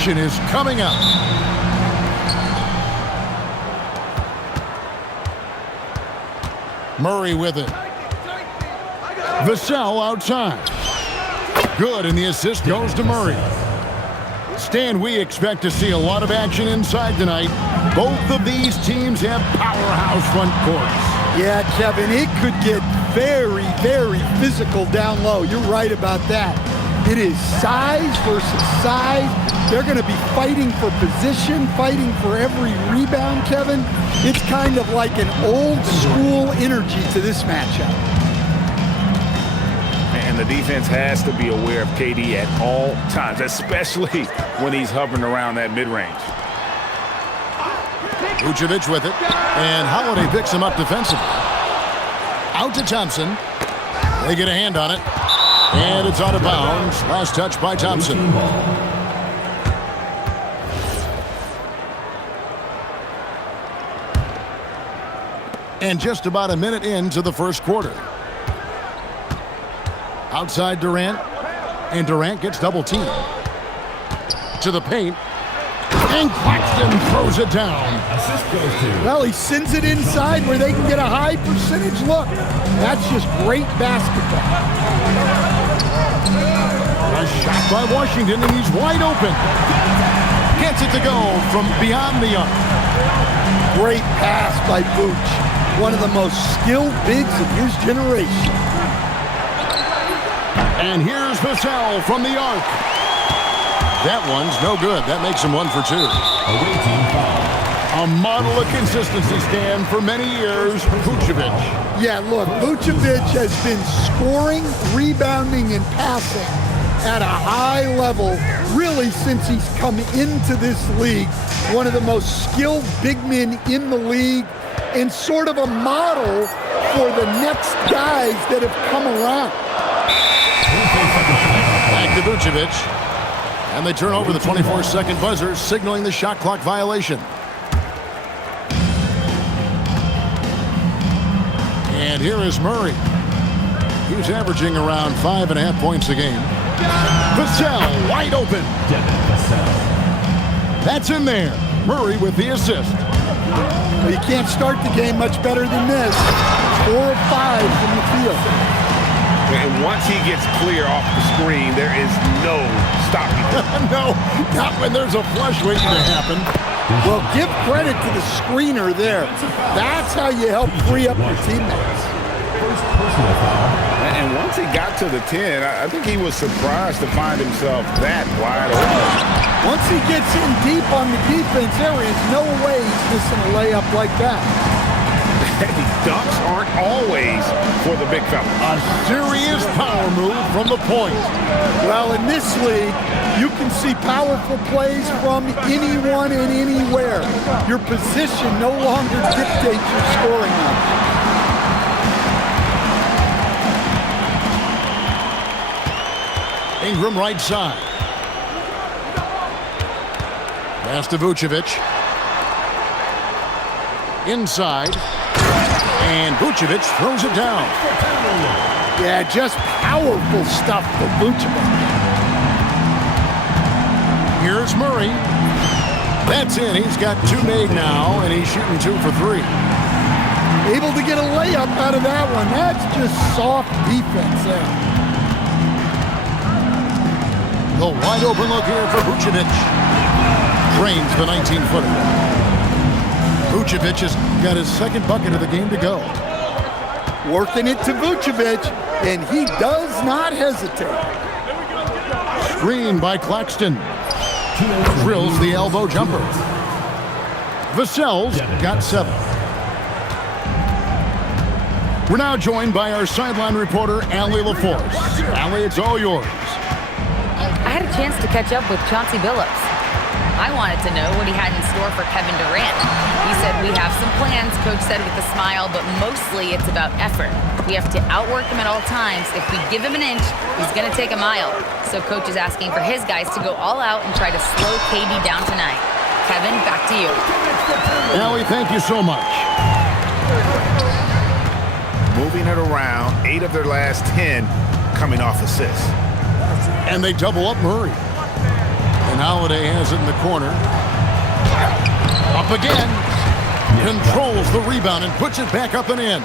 Is coming up. Murray with it. Vassell outside. Good, and the assist goes to Murray. Stan, we expect to see a lot of action inside tonight. Both of these teams have powerhouse front courts. Yeah, Kevin, it could get very, very physical down low. You're right about that. It is size versus size. They're going to be fighting for position, fighting for every rebound, Kevin. It's kind of like an old school energy to this matchup. And the defense has to be aware of KD at all times, especially when he's hovering around that mid-range. Vucevic with it, and Holiday picks him up defensively. Out to Thompson. They get a hand on it, and it's out of bounds. Last touch by Thompson. And just about a minute into the first quarter. Outside Durant, and Durant gets double teamed. To the paint, and Claxton throws it down. Well, he sends it inside where they can get a high percentage look. That's just great basketball. A shot by Washington, and he's wide open. Gets it to go from beyond the arc. Great pass by Vooch. One of the most skilled bigs of his generation. And here's Vassell from the arc. That one's no good. That makes him 1 for 2. A model of consistency, Stan, for many years, Vucevic. Yeah, look, Vucevic has been scoring, rebounding, and passing at a high level really since he's come into this league. One of the most skilled big men in the league, and sort of a model for the next guys that have come around. Back to Vucevic. And they turn over the 24-second buzzer, signaling the shot clock violation. And here is Murray. He's averaging around 5.5 points a game. Vassell wide open. That's in there. Murray with the assist. Well, you can't start the game much better than this. 4 of 5 from the field. And once he gets clear off the screen, there is no stopping him. No, not when there's a flush waiting to happen. Well, give credit to the screener there. That's how you help free up your teammates. And once he got to the 10, I think he was surprised to find himself that wide open. Once he gets in deep on the defense, there is no way he's missing a layup like that. Dunks aren't always for the big fella. A serious power move from the point. Well, in this league, you can see powerful plays from anyone and anywhere. Your position no longer dictates your scoring option. Ingram right side. Pass to Vucevic. Inside. And Vucevic throws it down. Yeah, just powerful stuff for Vucevic. Here's Murray. That's in. He's got 2 made now, and he's shooting 2 for 3. Able to get a layup out of that one. That's just soft defense there. The wide open look here for Vucevic. Drains the 19-footer. Vucevic has got his second bucket of the game to go. Working it to Vucevic, and he does not hesitate. Screen by Claxton. Drills the elbow jumper. Vassell's got 7. We're now joined by our sideline reporter, Allie LaForce. Allie, it's all yours. I had a chance to catch up with Chauncey Billups. I wanted to know what he had in store for Kevin Durant. He said, we have some plans, Coach said with a smile, but mostly it's about effort. We have to outwork him at all times. If we give him an inch, he's going to take a mile. So Coach is asking for his guys to go all out and try to slow KD down tonight. Kevin, back to you. Allie, thank you so much. Moving it around, 8 of their last 10 coming off assists. And they double up Murray. And And Holiday has it in the corner. Up again. Controls the rebound and puts it back up and in.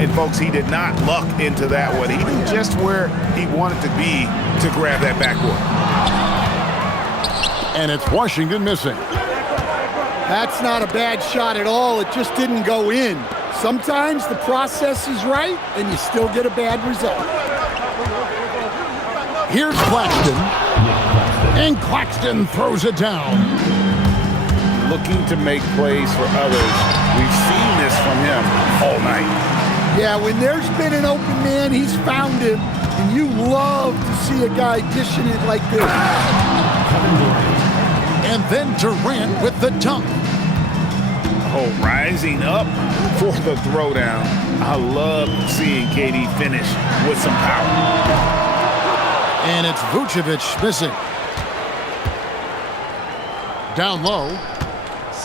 And folks, he did not luck into that one. He knew just where he wanted to be to grab that backboard. And it's Washington missing. That's not a bad shot at all. It just didn't go in. Sometimes the process is right, and you still get a bad result. Here's Claxton. And Claxton throws it down. Looking to make plays for others. We've seen this from him all night. Yeah, when there's been an open man, he's found him, and you love to see a guy dishing it like this. And then Durant with the dunk. Oh, rising up for the throwdown. I love seeing KD finish with some power. And it's Vucevic missing. Down low.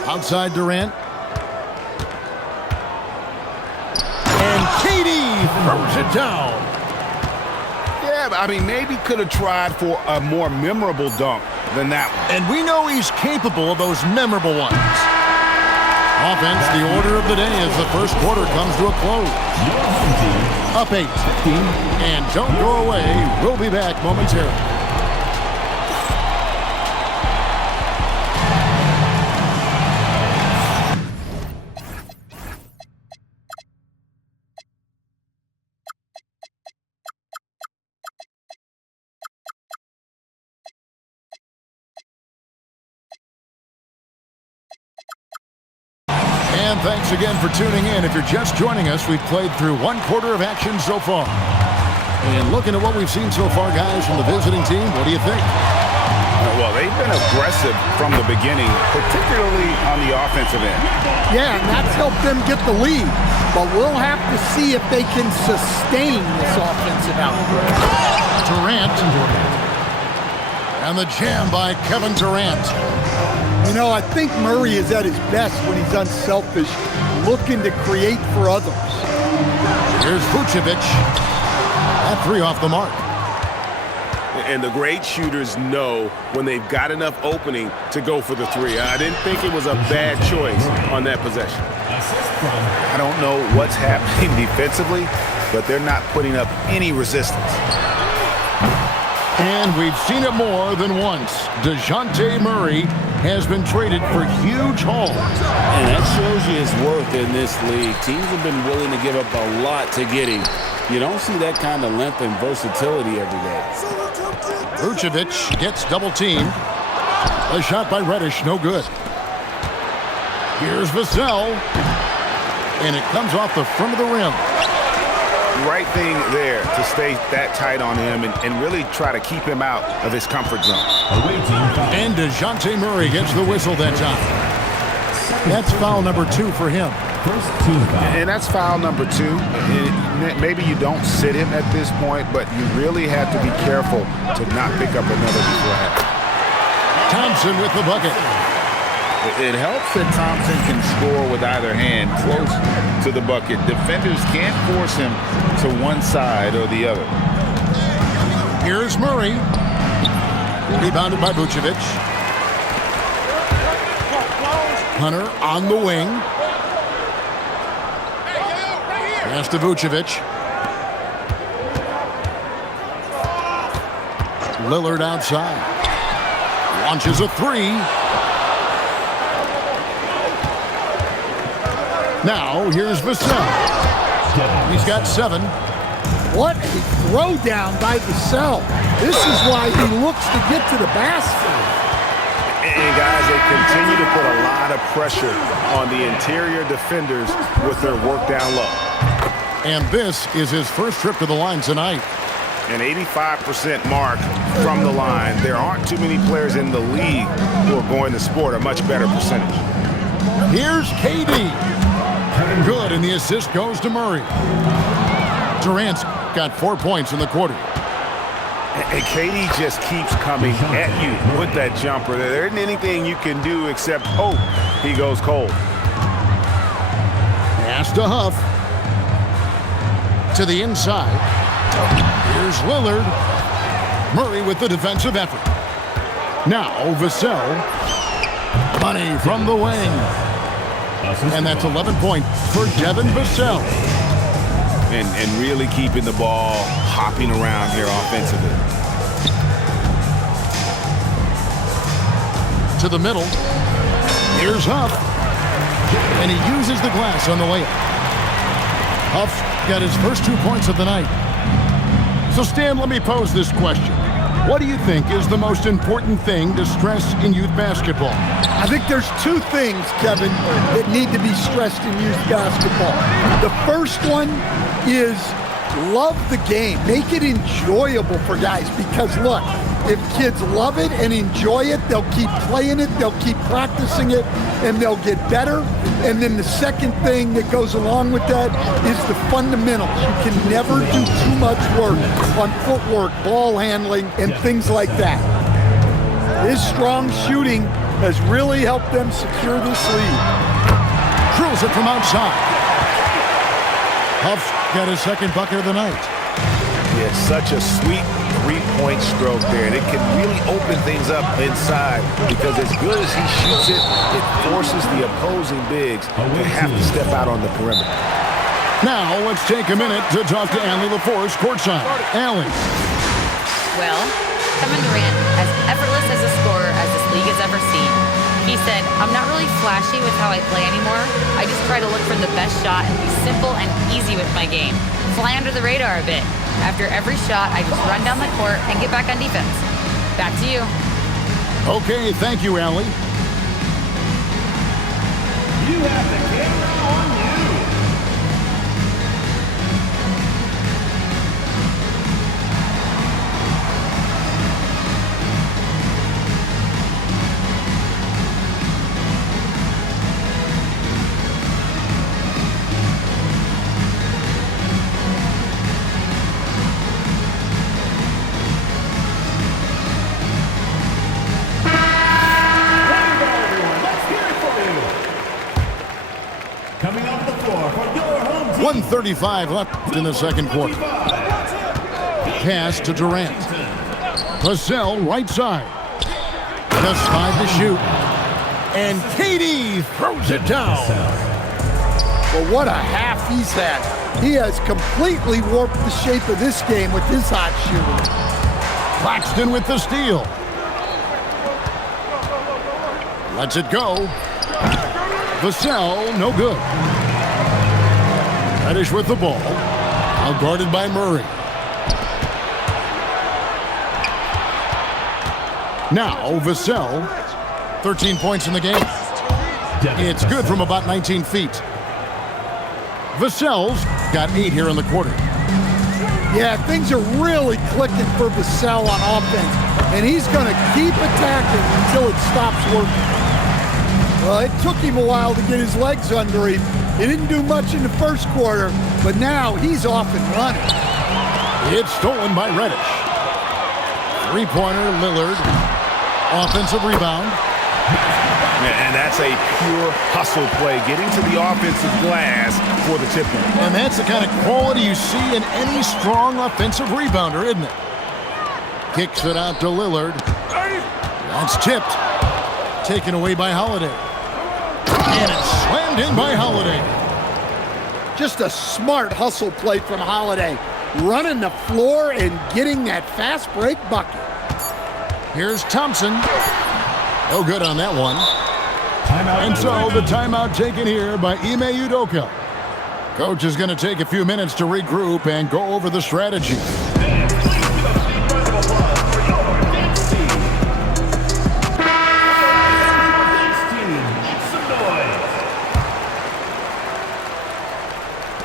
Outside Durant. And KD throws it down. Yeah, I mean, maybe could have tried for a more memorable dunk than that one. And we know he's capable of those memorable ones. Offense, the order of the day as the first quarter comes to a close. Up 8. And don't go away. We'll be back momentarily. And thanks again for tuning in. If you're just joining us, we've played through one quarter of action so far. And looking at what we've seen so far, guys, from the visiting team, what do you think? Well, they've been aggressive from the beginning, particularly on the offensive end. Yeah, and that's helped them get the lead. But we'll have to see if they can sustain this offensive output. Durant. And the jam by Kevin Durant. You know, I think Murray is at his best when he's unselfish, looking to create for others. Here's Vucevic. That three off the mark. And the great shooters know when they've got enough opening to go for the three. I didn't think it was a bad choice on that possession. I don't know what's happening defensively, but they're not putting up any resistance. And we've seen it more than once. DeJounte Murray has been traded for huge hauls. And that shows you his worth in this league. Teams have been willing to give up a lot to get him. You don't see that kind of length and versatility every day. Vucevic gets double-teamed. A shot by Reddish, no good. Here's Vassell. And it comes off the front of the rim. Right thing there to stay that tight on him and really try to keep him out of his comfort zone. And DeJounte Murray gets the whistle that time. That's foul number 2 for him. And that's foul number 2. And maybe you don't sit him at this point, but you really have to be careful to not pick up another before half. Thompson with the bucket. It helps that Thompson can score with either hand close to the bucket. Defenders can't force him to one side or the other. Here's Murray. Rebounded by Vucevic. Hunter on the wing. Pass to Vucevic. Lillard outside. Launches a three. Now, here's Vassell. He's got 7. What a throwdown by Vassell. This is why he looks to get to the basket. And guys, they continue to put a lot of pressure on the interior defenders with their work down low. And this is his first trip to the line tonight. An 85% mark from the line. There aren't too many players in the league who are going to sport a much better percentage. Here's KD. Good, and the assist goes to Murray. Durant's got 4 points in the quarter. And KD just keeps coming at you with that jumper. There isn't anything you can do except, oh, he goes cold. Pass to Huff. To the inside. Here's Lillard. Murray with the defensive effort. Now, Vassell. Money from the wing. And that's 11 points for Devin Vassell. And really keeping the ball hopping around here offensively. To the middle. Here's Huff. And he uses the glass on the layup. Huff got his first 2 points of the night. So, Stan, let me pose this question. What do you think is the most important thing to stress in youth basketball? I think there's two things, Kevin, that need to be stressed in youth basketball. The first one is love the game. Make it enjoyable for guys because, look, if kids love it and enjoy it, they'll keep playing it, they'll keep practicing it, and they'll get better. And then the second thing that goes along with that is the fundamentals. You can never do too much work on footwork, ball handling, and things like that. His strong shooting has really helped them secure this lead. Drills it from outside. Huff's got his second bucket of the night. Yeah, such a sweet three-point stroke there, and it can really open things up inside because as good as he shoots it, it forces the opposing bigs to have to step out on the perimeter. Now, let's take a minute to talk to Allie LaForce courtside. Allie. Well, Kevin Durant, as effortless as a scorer as this league has ever seen. He said, I'm not really flashy with how I play anymore. I just try to look for the best shot and be simple and easy with my game. Fly under the radar a bit. After every shot, I just run down the court and get back on defense. Back to you. Okay, thank you, Allie. You have the camera on you. Coming off the floor for your home team. 1:35 left in the second quarter. Pass to Durant. Vassell right side. Just 5 to shoot. And KD throws it down. Well, what a half he's had. He has completely warped the shape of this game with his hot shooting. Claxton with the steal. Lets it go. Vassell, no good. Reddish with the ball. Now guarded by Murray. Now Vassell, 13 points in the game. It's good from about 19 feet. Vassell's got 8 here in the quarter. Yeah, things are really clicking for Vassell on offense, and he's going to keep attacking until it stops working. Well, it took him a while to get his legs under him. He didn't do much in the first quarter, but now he's off and running. It's stolen by Reddish. Three-pointer, Lillard. Offensive rebound. And that's a pure hustle play, getting to the offensive glass for the tip. And that's the kind of quality you see in any strong offensive rebounder, isn't it? Kicks it out to Lillard. That's tipped. Taken away by Holiday. And it's slammed in by Holiday. Just a smart hustle play from Holiday. Running the floor and getting that fast break bucket. Here's Thompson. No good on that one. And so the timeout taken here by Ime Udoka. Coach is going to take a few minutes to regroup and go over the strategy.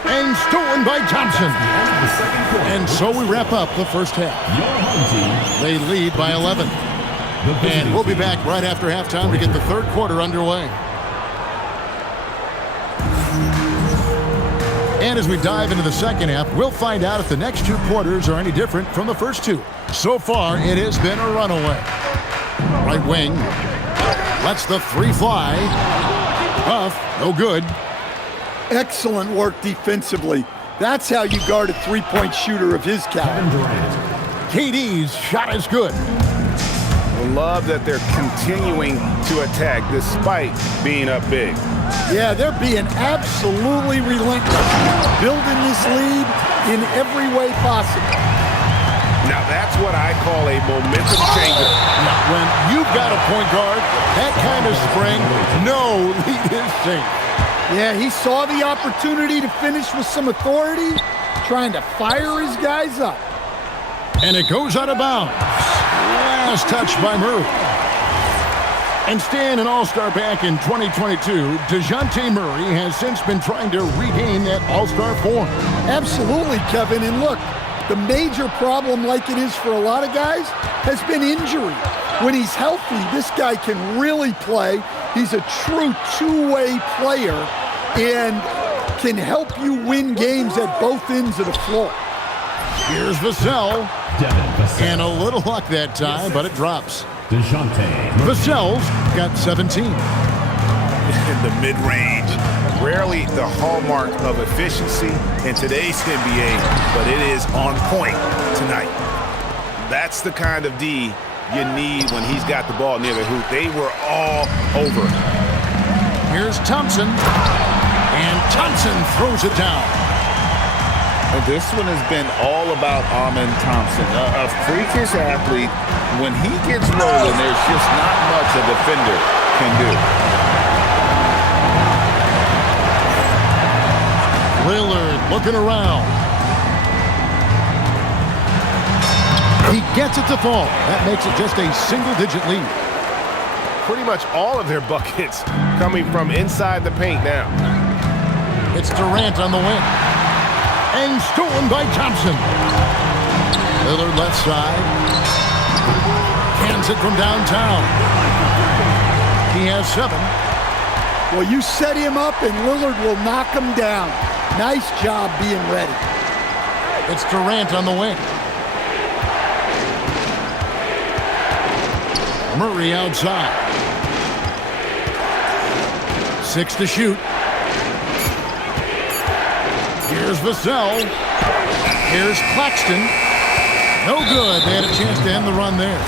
And stolen by Thompson. And so we wrap up the first half. They lead by 11. And we'll be back right after halftime to get the third quarter underway. And as we dive into the second half, we'll find out if the next 2 quarters are any different from the first 2. So far, it has been a runaway. Right wing. Lets the 3 fly. Huff, no good. Excellent work defensively. That's how you guard a three-point shooter of his caliber. KD's shot is good. love that they're continuing to attack despite being up big. Yeah, they're being absolutely relentless, building this lead in every way possible. Now that's what I call a momentum changer. When you've got a point guard, that kind of spring, no lead is safe. Yeah, he saw the opportunity to finish with some authority, trying to fire his guys up. And it goes out of bounds. Last touch by Murray. And staying an all-star back in 2022, DeJounte Murray has since been trying to regain that all-star form. Absolutely, Kevin. And look, the major problem, like it is for a lot of guys, has been injury. When he's healthy, this guy can really play. He's a true two-way player and can help you win games at both ends of the floor. Here's Vassell. And a little luck that time, but it drops. DeJounte. Vassell's got 17. In the mid-range, rarely the hallmark of efficiency in today's NBA, but it is on point tonight. That's the kind of D you need when he's got the ball near the hoop. They were all over. Here's Thompson. And Thompson throws it down. This one has been all about Amen Thompson, a freakish athlete. When he gets rolling, there's just not much a defender can do. Lillard looking around. He gets it to fall. That makes it just a single-digit lead. Pretty much all of their buckets coming from inside the paint now. It's Durant on the wing. And stolen by Thompson. Lillard left side. Cans it from downtown. He has 7. Well, you set him up and Lillard will knock him down. Nice job being ready. It's Durant on the wing. Murray outside. 6 to shoot. Here's Vassell. Here's Claxton. No good. They had a chance to end the run there.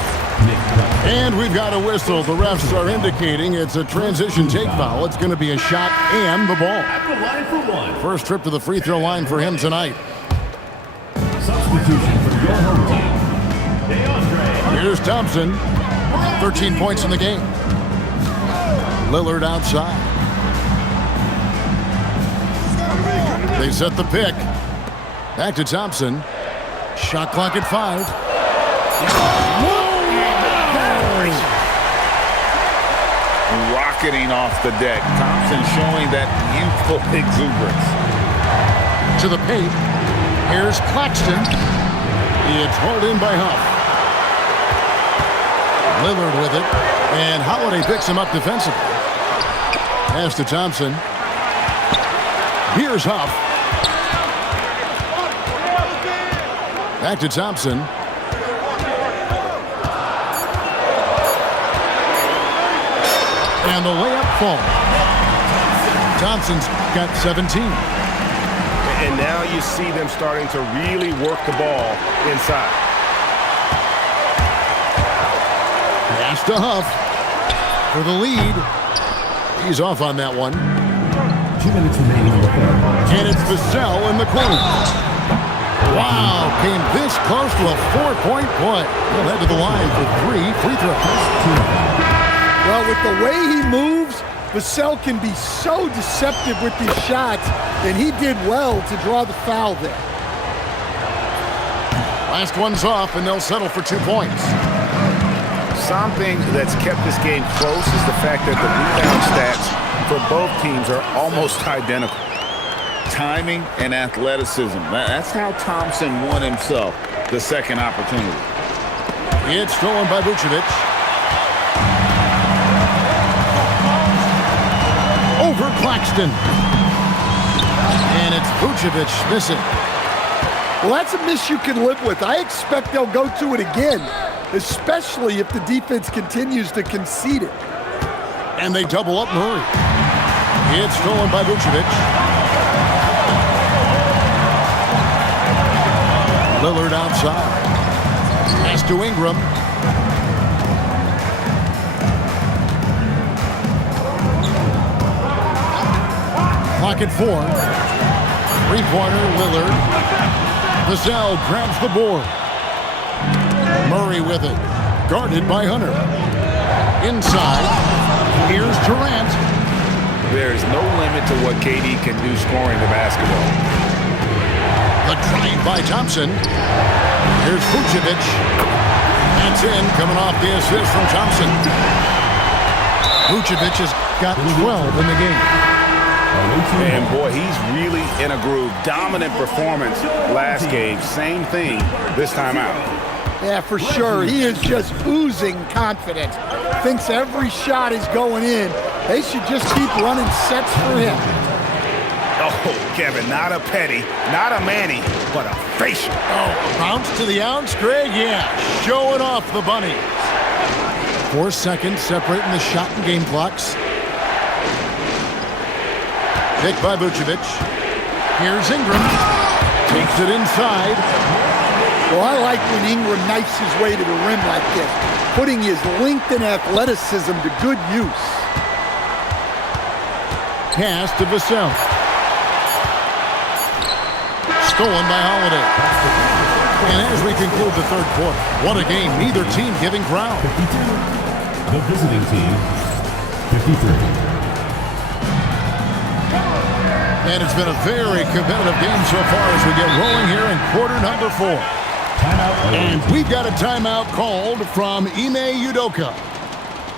And we've got a whistle. The refs are indicating it's a transition take foul. It's going to be a shot and the ball. At the line for one. First trip to the free throw line for him tonight. Substitution for your home team. DeAndre. Here's Thompson. 13 points in the game. Lillard outside. They set the pick. Back to Thompson. Shot clock at 5. Rocketing off the deck. Thompson showing that youthful exuberance. To the paint. Here's Claxton. It's hauled in by Huff. Lillard with it. And Holiday picks him up defensively. Pass to Thompson. Here's Huff. Back to Thompson. And the layup falls. Thompson's got 17. And now you see them starting to really work the ball inside. Pass to Huff for the lead. He's off on that one. 2 minutes remaining in the third. And it's Vassell in the corner. Wow, came this close to a 4-point play. He'll head to the line for 3 free throws. Well, with the way he moves, Vassell can be so deceptive with these shots, and he did well to draw the foul there. Last one's off, and they'll settle for 2 points. Something that's kept this game close is the fact that the rebound stats for both teams are almost identical. Timing and athleticism. That's how Thompson won himself the second opportunity. It's stolen by Vucevic. Over Claxton. And it's Vucevic missing. Well, that's a miss you can live with. I expect they'll go to it again, especially if the defense continues to concede it. And they double up Murray. It's stolen by Vucevic. Lillard outside. Pass to Ingram. clock at 4. Three-pointer, Lillard. Vassell grabs the board. Murray with it. Guarded by Hunter. Inside. Here's Durant. There's no limit to what KD can do scoring the basketball. The drive by Thompson. Here's Vucevic. That's in, coming off the assist from Thompson. Vucevic has got 12 in the game. And boy, he's really in a groove. Dominant performance last game. Same thing this time out. Yeah, for sure. He is just oozing confidence. Thinks every shot is going in. They should just keep running sets for him. Oh, Kevin, not a petty, not a Manny, but a facial. Oh, bounce to the ounce, Greg. Yeah, showing off the bunnies. 4 seconds separating the shot and game clocks. Picked by Vucevic. Here's Ingram. Takes it inside. Well, I like when Ingram knifes his way to the rim like this, putting his length and athleticism to good use. Pass to Vassell. Stolen by Holiday. And as we conclude the third quarter, what a game. Neither team giving ground. 52. The visiting team, 53. And it's been a very competitive game so far as we get rolling here in quarter number 4. And we've got a timeout called from Ime Udoka.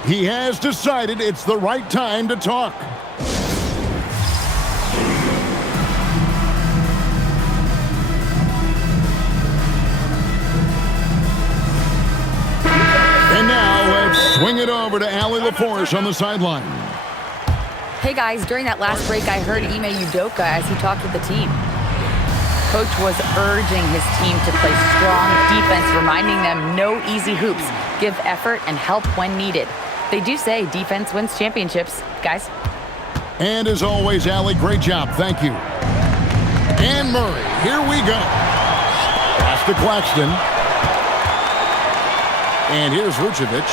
He has decided it's the right time to talk. And now let's swing it over to Allie LaForce on the sideline. Hey guys, during that last break, I heard Ime Udoka as he talked with the team. Coach was urging his team to play strong defense, reminding them no easy hoops, give effort and help when needed. They do say defense wins championships, guys. And as always, Allie, great job. Thank you. And Murray, here we go. Pass to Claxton. And here's Vucevic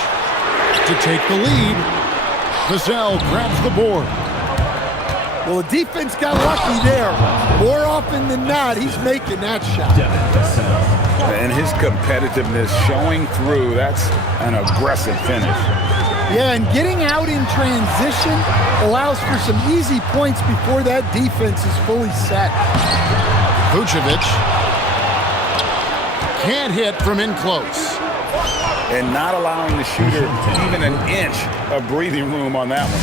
to take the lead. Vassell grabs the board. Well, the defense got lucky there. More often than not, he's making that shot. And his competitiveness showing through. That's an aggressive finish. Yeah, and getting out in transition allows for some easy points before that defense is fully set. Vucevic can't hit from in close. And not allowing the shooter even an inch of breathing room on that one.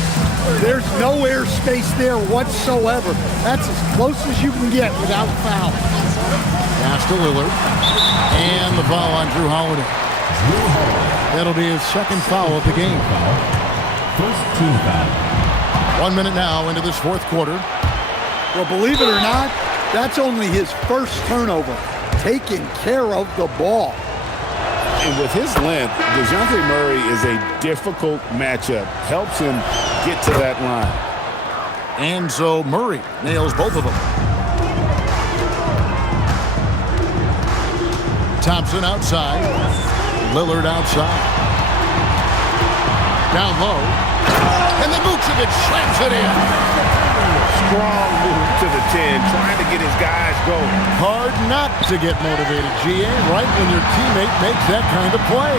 There's no air space there whatsoever. That's as close as you can get without foul. Pass to Lillard. And the foul on Drew Holiday. That'll be his second foul of the game. First team foul. 1 minute now into this fourth quarter. Well, believe it or not, that's only his first turnover. Taking care of the ball. And with his length, DeJounte Murray is a difficult matchup. Helps him get to that line. And so Murray nails both of them. Thompson outside. Lillard outside. Down low. And then Vucevic slams it in. Strong move to the 10, trying to get his guys going. Hard not to get motivated, GA, right when your teammate makes that kind of play.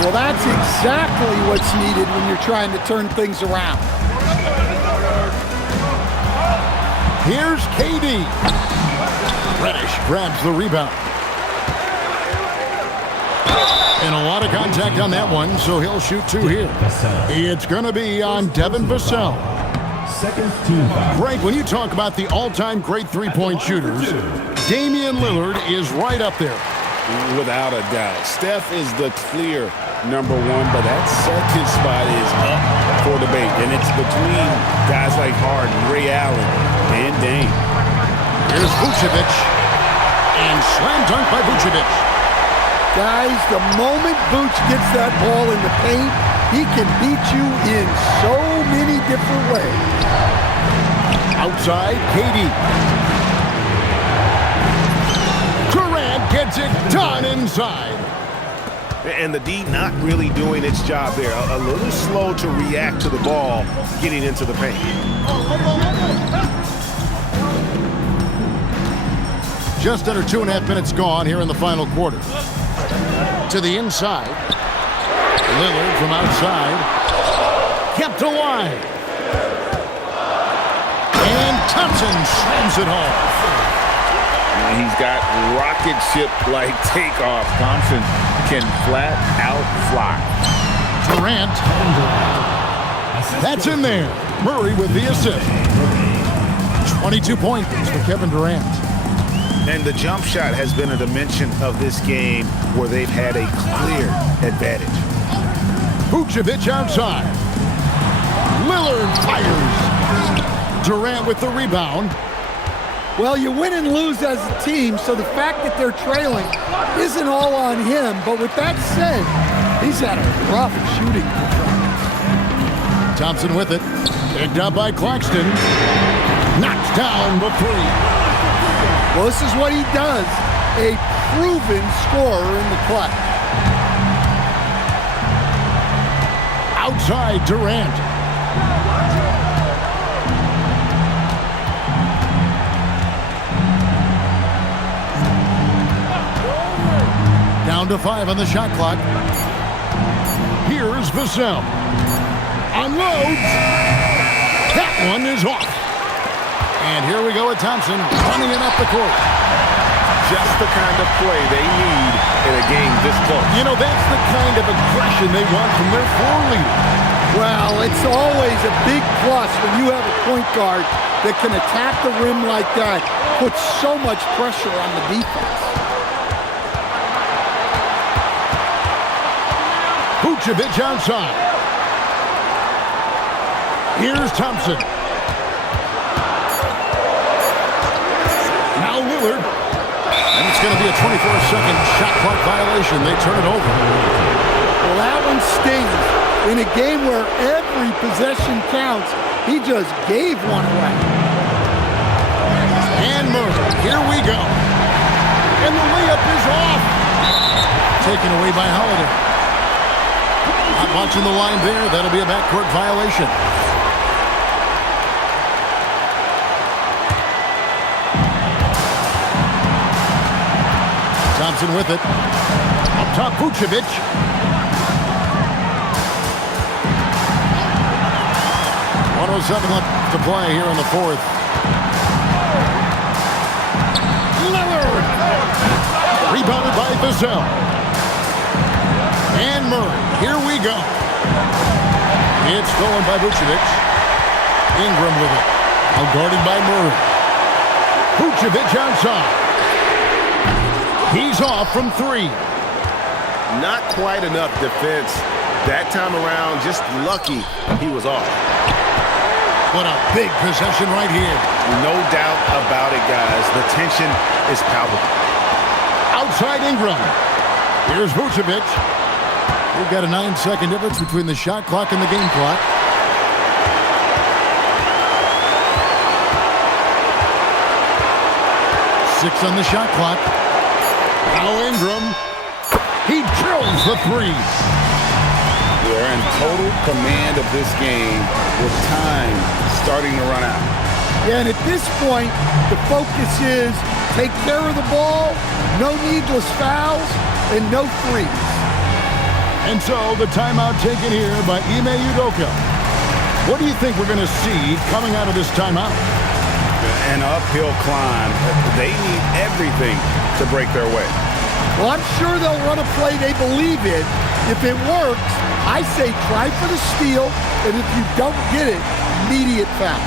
Well, that's exactly what's needed when you're trying to turn things around. Here's KD. Reddish grabs the rebound. And a lot of contact on that one, so he'll shoot 2 here. It's going to be on Devin Vassell. Second team foul. Greg, when you talk about the all-time great three-point shooters, Damian Lillard is right up there. Without a doubt. Steph is the clear number 1, but that second spot is up for debate. And it's between guys like Harden, Ray Allen, and Dame. Here's Vucevic. And slam dunk by Vucevic. Guys, the moment Vooch gets that ball in the paint, he can beat you in so many different ways. Outside, KD. Durant gets it done inside. And the D not really doing its job there. A little slow to react to the ball getting into the paint. Just under 2.5 minutes gone here in the final quarter. To the inside. Lillard from outside. Kept alive. And Thompson slams it home. And he's got rocket ship-like takeoff. Thompson can flat out fly. Durant. That's in there. Murray with the assist. 22 points for Kevin Durant. And the jump shot has been a dimension of this game where they've had a clear advantage. Vucevic outside. Lillard fires. Durant with the rebound. Well, you win and lose as a team, so the fact that they're trailing isn't all on him. But with that said, he's had a rough shooting performance. Thompson with it. Picked up by Claxton. Knocked down the three. Well, this is what he does. A proven scorer in the clutch. Outside Durant. Down to 5 on the shot clock. Here's Vassell. Unloads. That one is off. And here we go with Thompson running it up the court. Just the kind of play they need in a game this close. You know, that's the kind of aggression they want from their floor leader. Well, it's always a big plus when you have a point guard that can attack the rim like that, put so much pressure on the defense. Vucevic outside. Here's Thompson. Now Lillard. And it's going to be a 24-second shot clock violation. They turn it over. Well, that one stings. In a game where every possession counts, he just gave one away. And Murray. Here we go. And the layup is off. Taken away by Holiday. Not watching the line there. That'll be a backcourt violation. Thompson with it. Up top, Vucevic. .107 left to play here in the fourth. Lillard! Rebounded by Vassell. And Murray. Here we go. It's stolen by Vucevic. Ingram with it. Now guarded by Murray. Vucevic outside. He's off from 3. Not quite enough defense that time around. Just lucky he was off. What a big possession right here. No doubt about it, guys. The tension is palpable. Outside Ingram. Here's Vucevic. We've got a 9-second difference between the shot clock and the game clock. Six on the shot clock. Now Ingram. He drills the 3. They're in total command of this game with time starting to run out. Yeah, and at this point, the focus is take care of the ball, no needless fouls, and no threes. And so the timeout taken here by Ime Udoka. What do you think we're going to see coming out of this timeout? An uphill climb. They need everything to break their way. Well, I'm sure they'll run a play they believe in. If it works, I say try for the steal, and if you don't get it, immediate foul.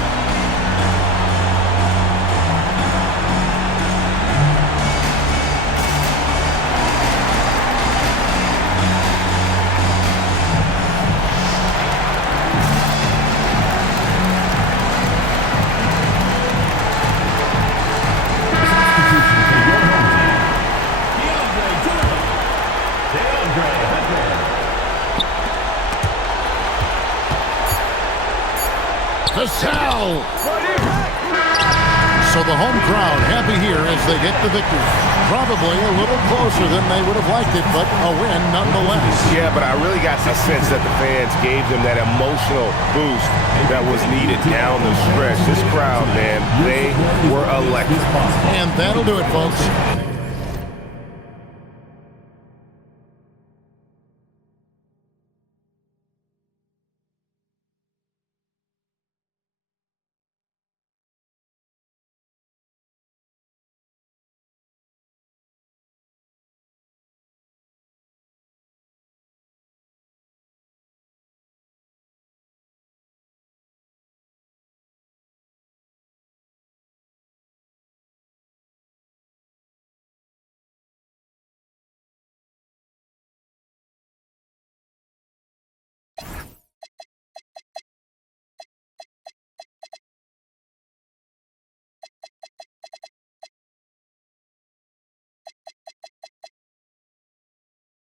So the home crowd happy here as they get the victory. Probably a little closer than they would have liked it, but a win nonetheless. Yeah, but I really got the sense that the fans gave them that emotional boost that was needed down the stretch. This crowd, man, they were electric. And that'll do it, folks.